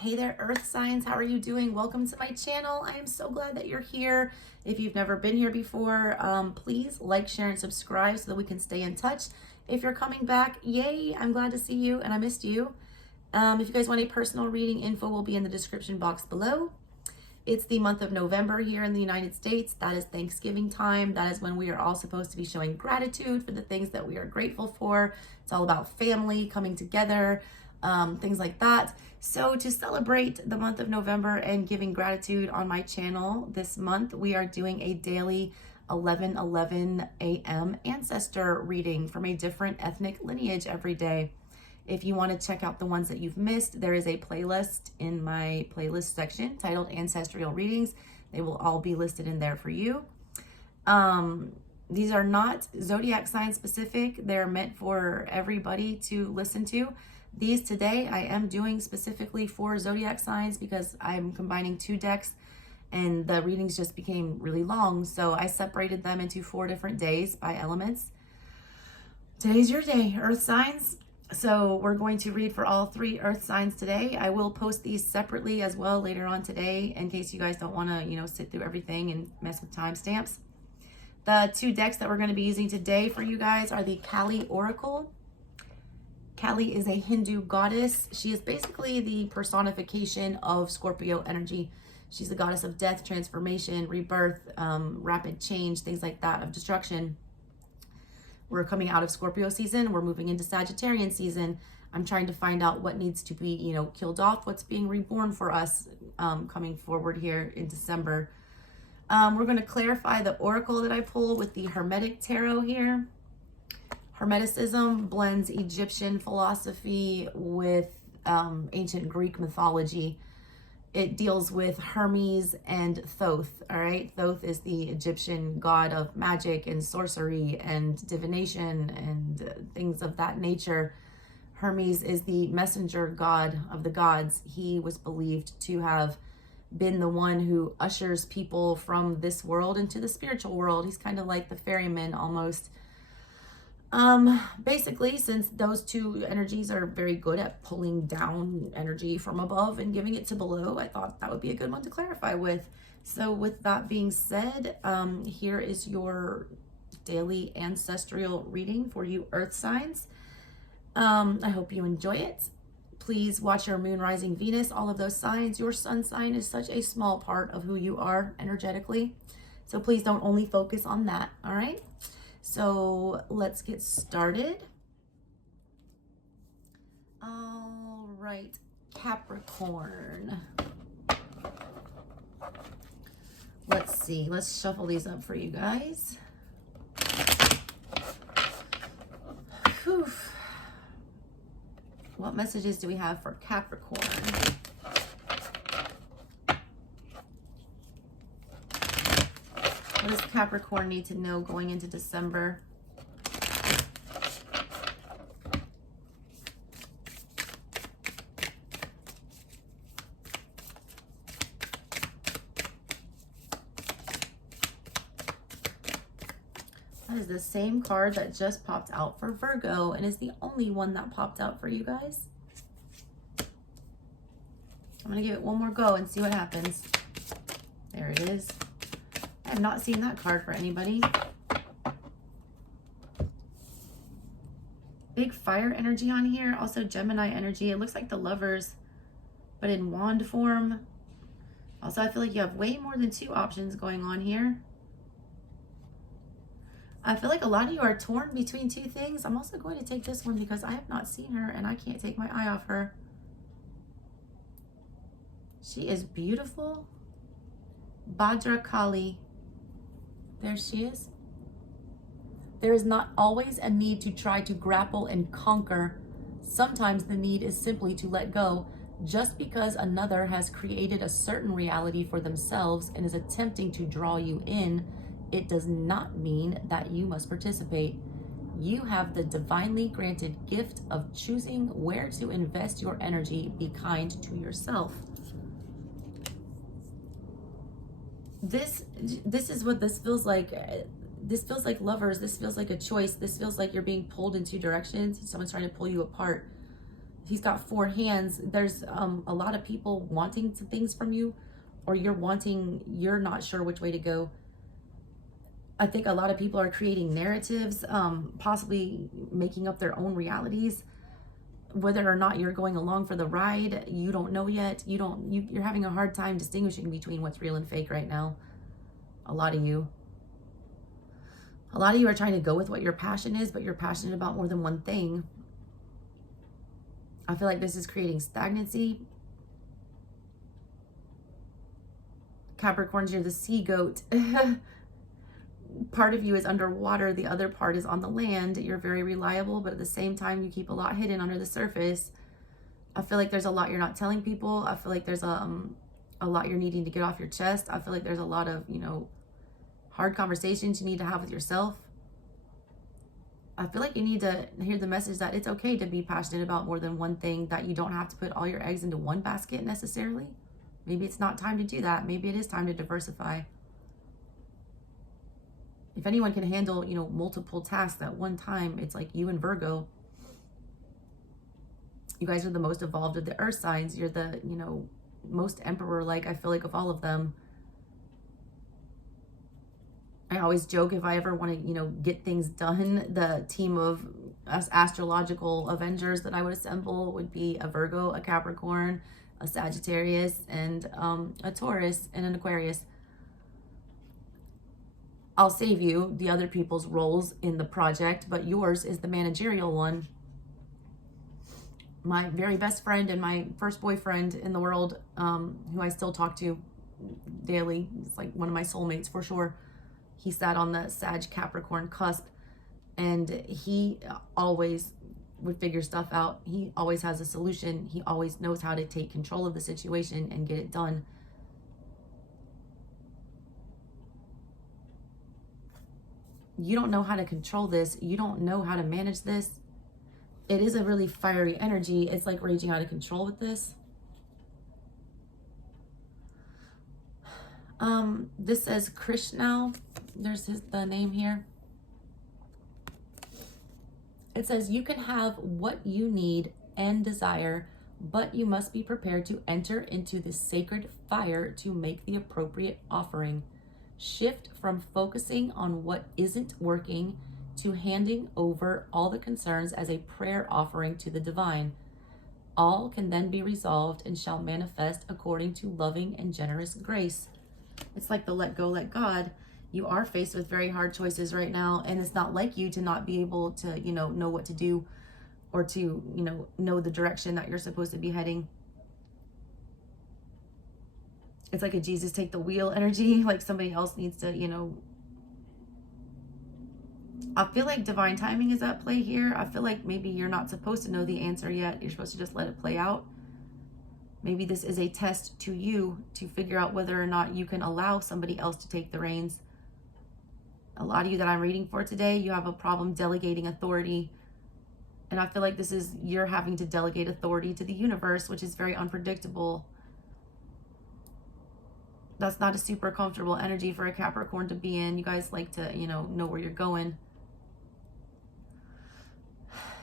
Hey there, earth signs. How are you doing? Welcome to my channel. I am so glad that you're here. If you've never been here before, please like, share, and subscribe so that we can stay in touch. If you're coming back, yay, I'm glad to see you and I missed you. If you guys want a personal reading, info will be in the description box below. It's the month of November here in the United States. That is Thanksgiving time. That is when we are all supposed to be showing gratitude for the things that we are grateful for. It's all about family, coming together, things like that. So to celebrate the month of November and giving gratitude on my channel this month, we are doing a daily 11:11 a.m. ancestor reading from a different ethnic lineage every day. If you want to check out the ones that you've missed, there is a playlist in my playlist section titled Ancestral Readings. They will all be listed in there for you. These are not zodiac sign specific. They're meant for everybody to listen to. These today I am doing specifically for zodiac signs because I'm combining two decks and the readings just became really long. So I separated them into 4 different days by elements. Today's your day, earth signs. So we're going to read for all 3 earth signs today. I will post these separately as well later on today in case you guys don't want to, sit through everything and mess with timestamps. The 2 decks that we're going to be using today for you guys are the Kali Oracle. Kali is a Hindu goddess. She is basically the personification of Scorpio energy. She's the goddess of death, transformation, rebirth, rapid change, things like that, of destruction. We're coming out of Scorpio season. We're moving into Sagittarian season. I'm trying to find out what needs to be, killed off, what's being reborn for us coming forward here in December. We're going to clarify the oracle that I pull with the Hermetic Tarot here. Hermeticism blends Egyptian philosophy with ancient Greek mythology. It deals with Hermes and Thoth, all right? Thoth is the Egyptian god of magic and sorcery and divination and things of that nature. Hermes is the messenger god of the gods. He was believed to have been the one who ushers people from this world into the spiritual world. He's kind of like the ferryman almost. Basically, since those 2 energies are very good at pulling down energy from above and giving it to below, I thought that would be a good one to clarify with. So with that being said, here is your daily ancestral reading for you earth signs. I hope you enjoy it. Please watch your moon, rising, Venus, all of those signs. Your sun sign is such a small part of who you are energetically. So please don't only focus on that, all right? So let's get started. All right, Capricorn. Let's see, let's shuffle these up for you guys. Whew. What messages do we have for Capricorn? What does Capricorn need to know going into December? That is the same card that just popped out for Virgo and is the only one that popped out for you guys. I'm going to give it one more go and see what happens. There it is. I have not seen that card for anybody. Big fire energy on here. Also Gemini energy. It looks like the Lovers, but in wand form. Also, I feel like you have way more than 2 options going on here. I feel like a lot of you are torn between 2 things. I'm also going to take this one because I have not seen her and I can't take my eye off her. She is beautiful. Bhadra Kali. There she is. There is not always a need to try to grapple and conquer. Sometimes the need is simply to let go. Just because another has created a certain reality for themselves and is attempting to draw you in, it does not mean that you must participate. You have the divinely granted gift of choosing where to invest your energy. Be kind to yourself. This is what this feels like. This feels like Lovers. This feels like a choice. This feels like you're being pulled in 2 directions. Someone's trying to pull you apart. he's got 4 hands. There's a lot of people wanting things from you, or you're not sure which way to go. I think a lot of people are creating narratives, possibly making up their own realities. Whether or not you're going along for the ride, you don't know yet. You're having a hard time distinguishing between what's real and fake right now. A lot of you are trying to go with what your passion is, but you're passionate about more than one thing. I feel like this is creating stagnancy. Capricorns, you're the sea goat. Part of you is underwater, the other part is on the land. You're very reliable, but at the same time, you keep a lot hidden under the surface. I feel like there's a lot you're not telling people. I feel like there's a lot you're needing to get off your chest. I feel like there's a lot of, hard conversations you need to have with yourself. I feel like you need to hear the message that it's okay to be passionate about more than one thing, that you don't have to put all your eggs into one basket necessarily. Maybe it's not time to do that. Maybe it is time to diversify. If anyone can handle, multiple tasks at one time, it's like you and Virgo. You guys are the most evolved of the earth signs. You're the, most emperor-like, I feel like, of all of them. I always joke, if I ever want to, get things done, the team of us astrological Avengers that I would assemble would be a Virgo, a Capricorn, a Sagittarius, and a Taurus, and an Aquarius. I'll save you the other people's roles in the project, but yours is the managerial one. My very best friend and my first boyfriend in the world, who I still talk to daily, it's like one of my soulmates for sure. He sat on the Sag Capricorn cusp, and he always would figure stuff out. He always has a solution. He always knows how to take control of the situation and get it done. You don't know how to control this. You don't know how to manage this. It is a really fiery energy. It's like raging out of control with this. This says Krishna. There's the name here. It says you can have what you need and desire, but you must be prepared to enter into the sacred fire to make the appropriate offering. Shift from focusing on what isn't working to handing over all the concerns as a prayer offering to the divine. All can then be resolved and shall manifest according to loving and generous grace. It's like the let go, let God. You are faced with very hard choices right now, and it's not like you to not be able to, know what to do, or to, know the direction that you're supposed to be heading. It's like a Jesus take the wheel energy, like somebody else needs to, I feel like divine timing is at play here. I feel like maybe you're not supposed to know the answer yet. You're supposed to just let it play out. Maybe this is a test to you to figure out whether or not you can allow somebody else to take the reins. A lot of you that I'm reading for today, you have a problem delegating authority. And I feel like this is, you're having to delegate authority to the universe, which is very unpredictable. That's not a super comfortable energy for a Capricorn to be in. You guys like to, know where you're going.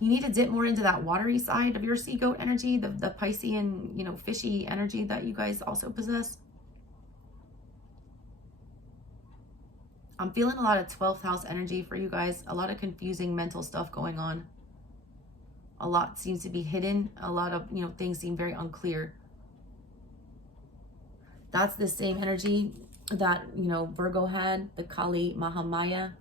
You need to dip more into that watery side of your sea goat energy, the Piscean, fishy energy that you guys also possess. I'm feeling a lot of 12th house energy for you guys. A lot of confusing mental stuff going on. A lot seems to be hidden. A lot of, things seem very unclear. That's the same energy that, Virgo had, the Kali Mahamaya.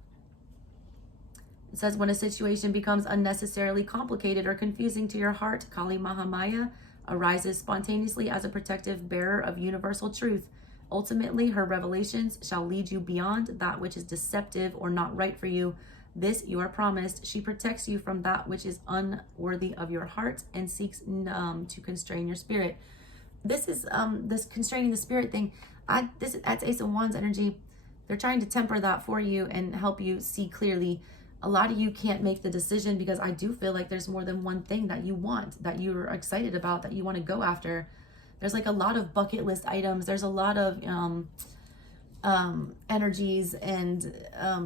It says when a situation becomes unnecessarily complicated or confusing to your heart, Kali Mahamaya arises spontaneously as a protective bearer of universal truth. Ultimately, her revelations shall lead you beyond that which is deceptive or not right for you. This you are promised. She protects you from that which is unworthy of your heart and seeks to constrain your spirit. This is this constraining the spirit thing. That's Ace of Wands energy. They're trying to temper that for you and help you see clearly. A lot of you can't make the decision because I do feel like there's more than one thing that you want, that you're excited about, that you want to go after. There's like a lot of bucket list items. There's a lot of energies and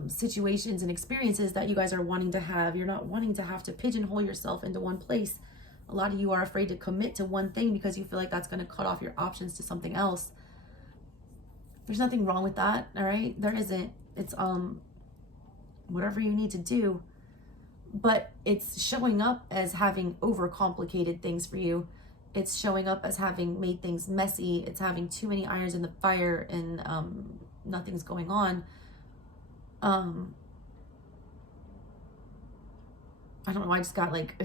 situations and experiences that you guys are wanting to have. You're not wanting to have to pigeonhole yourself into one place. A lot of you are afraid to commit to one thing because you feel like that's going to cut off your options to something else. There's nothing wrong with that, all right? There isn't. It's whatever you need to do. But it's showing up as having overcomplicated things for you. It's showing up as having made things messy. It's having too many irons in the fire, and nothing's going on. I don't know, I just got like,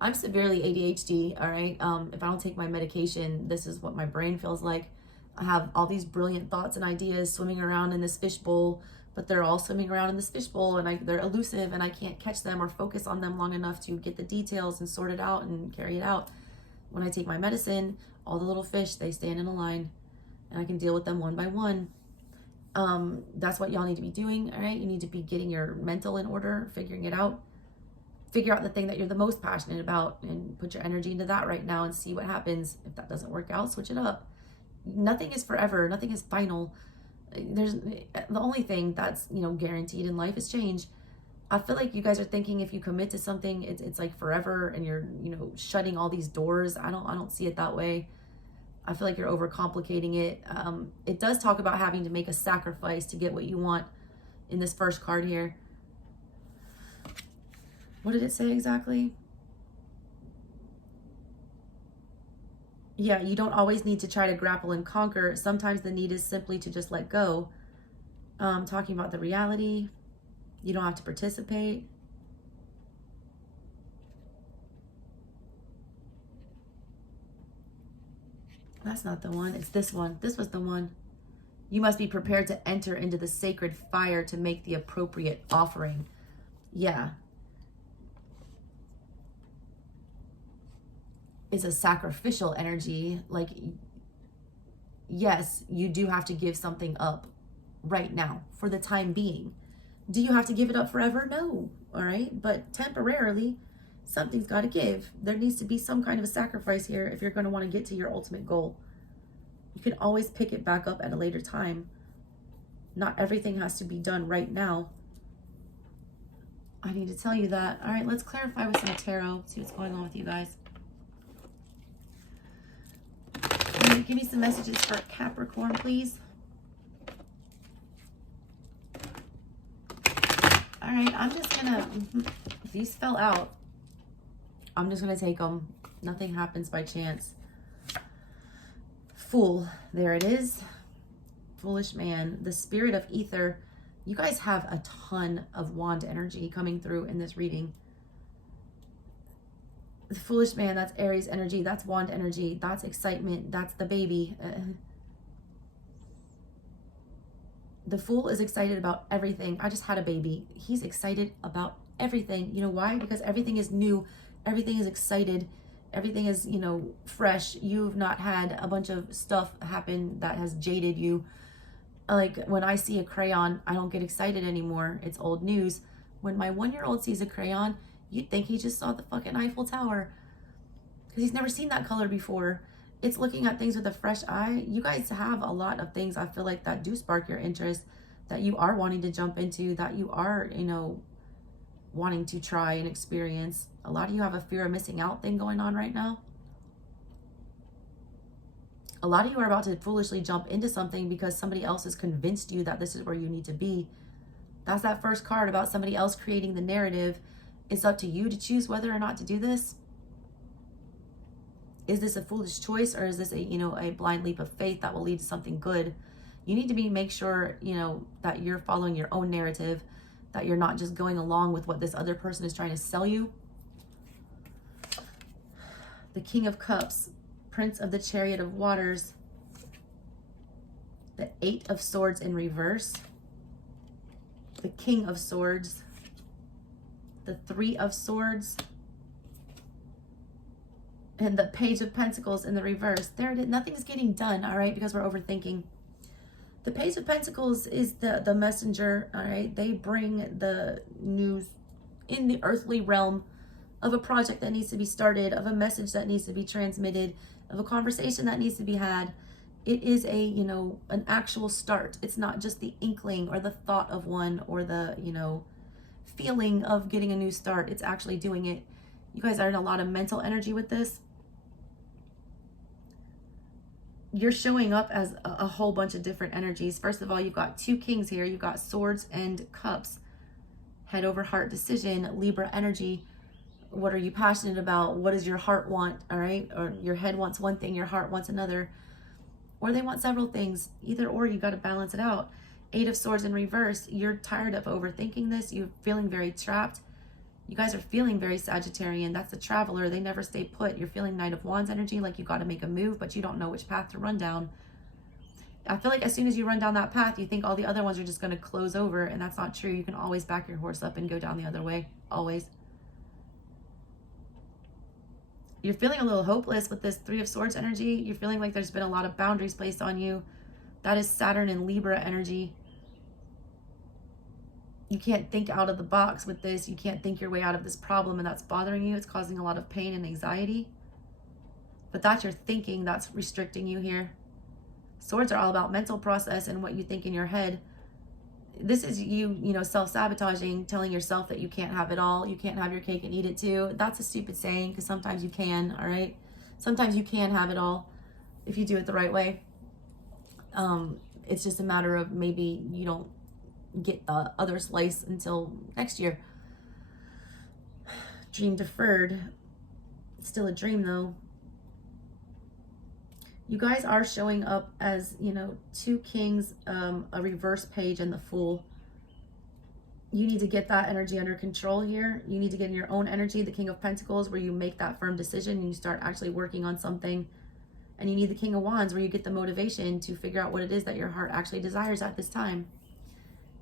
I'm severely ADHD, all right? If I don't take my medication, this is what my brain feels like. I have all these brilliant thoughts and ideas swimming around in this fishbowl, but they're all swimming around in this fishbowl, and they're elusive, and I can't catch them or focus on them long enough to get the details and sort it out and carry it out. When I take my medicine, all the little fish, they stand in a line, and I can deal with them one by one. That's what y'all need to be doing, all right? You need to be getting your mental in order, figuring it out. Figure out the thing that you're the most passionate about and put your energy into that right now and see what happens. If that doesn't work out, switch it up. Nothing is forever. Nothing is final. There's the only thing that's, guaranteed in life is change. I feel like you guys are thinking if you commit to something, it's like forever and you're, shutting all these doors. I don't see it that way. I feel like you're overcomplicating it. It does talk about having to make a sacrifice to get what you want in this first card here. What did it say exactly? Yeah, you don't always need to try to grapple and conquer. Sometimes the need is simply to just let go. Talking about the reality. You don't have to participate. That's not the one. It's this one. This was the one. You must be prepared to enter into the sacred fire to make the appropriate offering. Yeah. Is a sacrificial energy. Like, yes, you do have to give something up right now for the time being. Do you have to give it up forever? No. All right. But temporarily, something's got to give. There needs to be some kind of a sacrifice here if you're going to want to get to your ultimate goal. You can always pick it back up at a later time. Not everything has to be done right now. I need to tell you that. All right, let's clarify with some tarot. See what's going on with you guys. Give me some messages for Capricorn, please. All right, I'm just gonna, these fell out. I'm just gonna take them. Nothing happens by chance. Fool, there it is. Foolish man, the spirit of ether. You guys have a ton of wand energy coming through in this reading. The foolish man, that's Aries energy, that's wand energy, that's excitement, that's the baby. The fool is excited about everything. I just had a baby. He's excited about everything. You know why? Because everything is new, everything is excited, everything is, fresh. You've not had a bunch of stuff happen that has jaded you. Like when I see a crayon, I don't get excited anymore. It's old news. When my 1-year-old sees a crayon, you'd think he just saw the fucking Eiffel Tower because he's never seen that color before. It's looking at things with a fresh eye. You guys have a lot of things, I feel like, that do spark your interest, that you are wanting to jump into, that you are, wanting to try and experience. A lot of you have a fear of missing out thing going on right now. A lot of you are about to foolishly jump into something because somebody else has convinced you that this is where you need to be. That's that first card about somebody else creating the narrative. It's up to you to choose whether or not to do this. Is this a foolish choice, or is this a blind leap of faith that will lead to something good? You need to make sure, that you're following your own narrative, that you're not just going along with what this other person is trying to sell you. The King of Cups, Prince of the Chariot of Waters, the 8 of Swords in reverse, the King of Swords, the 3 of Swords, and the Page of Pentacles in the reverse. There it is. Nothing's getting done, all right, because we're overthinking. The Page of Pentacles is the messenger, all right? They bring the news in the earthly realm of a project that needs to be started, of a message that needs to be transmitted, of a conversation that needs to be had. It is an actual start. It's not just the inkling or the thought of one or the, feeling of getting a new start. It's actually doing it. You guys are in a lot of mental energy with this. You're showing up as a whole bunch of different energies. First of all, you've got 2 kings here. You've got swords and cups. Head over heart decision, Libra energy. What are you passionate about? What does your heart want? All right. Or your head wants one thing, your heart wants another. Or they want several things. Either or, you got to balance it out. 8 of Swords in reverse. You're tired of overthinking this. You're feeling very trapped. You guys are feeling very Sagittarian. That's the traveler. They never stay put. You're feeling Knight of Wands energy, like you got to make a move, but you don't know which path to run down. I feel like as soon as you run down that path, you think all the other ones are just going to close over, and that's not true. You can always back your horse up and go down the other way. Always. You're feeling a little hopeless with this 3 of Swords energy. You're feeling like there's been a lot of boundaries placed on you. That is Saturn and Libra energy. You can't think out of the box with this. You can't think your way out of this problem, and that's bothering you. It's causing a lot of pain and anxiety. But that's your thinking that's restricting you here. Swords are all about mental process and what you think in your head. This is you know, self-sabotaging, telling yourself that you can't have it all. You can't have your cake and eat it too. That's a stupid saying, because sometimes you can, all right? Sometimes you can have it all if you do it the right way. It's just a matter of maybe you don't get the other slice until next year. Dream deferred. It's still a dream though. You guys are showing up as, you know, 2 kings, a reverse page, and the Fool. You need to get that energy under control here. You need to get in your own energy, the King of Pentacles, where you make that firm decision and you start actually working on something. And you need the King of Wands, where you get the motivation to figure out what it is that your heart actually desires at this time.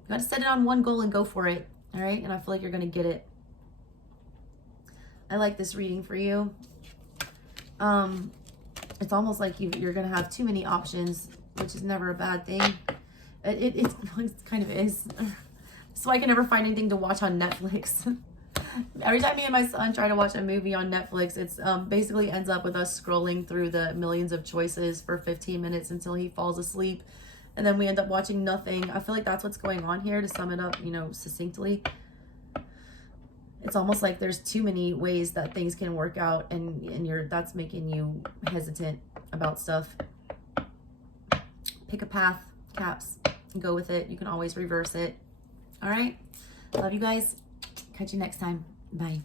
You got to set it on one goal and go for it, all right? And I feel like you're going to get it. I like this reading for you. It's almost like you're going to have too many options, which is never a bad thing. It kind of is. So I can never find anything to watch on Netflix. Every time me and my son try to watch a movie on Netflix, it's basically ends up with us scrolling through the millions of choices for 15 minutes until he falls asleep. And then we end up watching nothing. I feel like that's what's going on here, to sum it up, you know, succinctly. It's almost like there's too many ways that things can work out, and that's making you hesitant about stuff. Pick a path, Caps, and go with it. You can always reverse it. All right? Love you guys. Catch you next time. Bye.